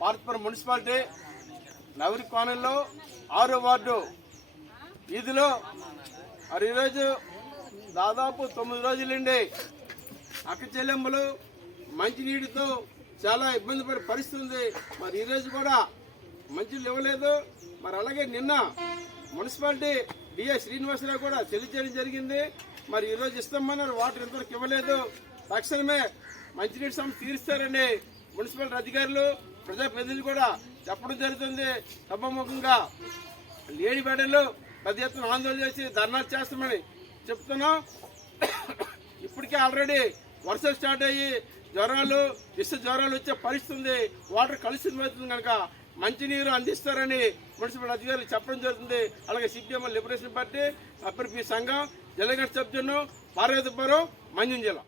Bharatpuram municipality నవరి కోణంలో ఆరో ward వీధిలో మరి ఈరోజు దాదాపు తొమ్మిది రోజులుండి అక్క చెల్లెమ్మలు మంచినీటితో చాలా ఇబ్బంది పడే పరిస్థితి ఉంది. మరి ఈరోజు కూడా మంచి ఇవ్వలేదు. మరి అలాగే నిన్న మున్సిపాలిటీ డిఏ శ్రీనివాసరావు కూడా తెలియజేయడం జరిగింది. మరి ఈరోజు ఇస్తామన్నారు వాటర్ ఇంతవరకు ఇవ్వలేదు. తక్షణమే మంచినీటి సమస్య తీరుస్తారని మున్సిపాలిటీ అధికారులు ప్రజాప్రతినిధులు కూడా చెప్పడం జరుగుతుంది. సభముఖంగా లేడీబేడలు పెద్ద ఎత్తున ఆందోళన చేసి ధర్నాలు చేస్తామని చెప్తున్నాం. ఇప్పటికే ఆల్రెడీ వర్షాలు స్టార్ట్ అయ్యి జ్వరాలు ఇష్ట జ్వరాలు వచ్చే పరిస్థితి ఉంది. వాటర్ కలుషితం అవుతుంది కనుక మంచినీరు అందిస్తారని మున్సిపల్ అధికారులు చెప్పడం జరుగుతుంది. అలాగే సిపిఎం లిబరేషన్ పార్టీ అప్పటి సంఘం జలగట్ సభ్యులను పార్వతీపురం మంజం జిల్లా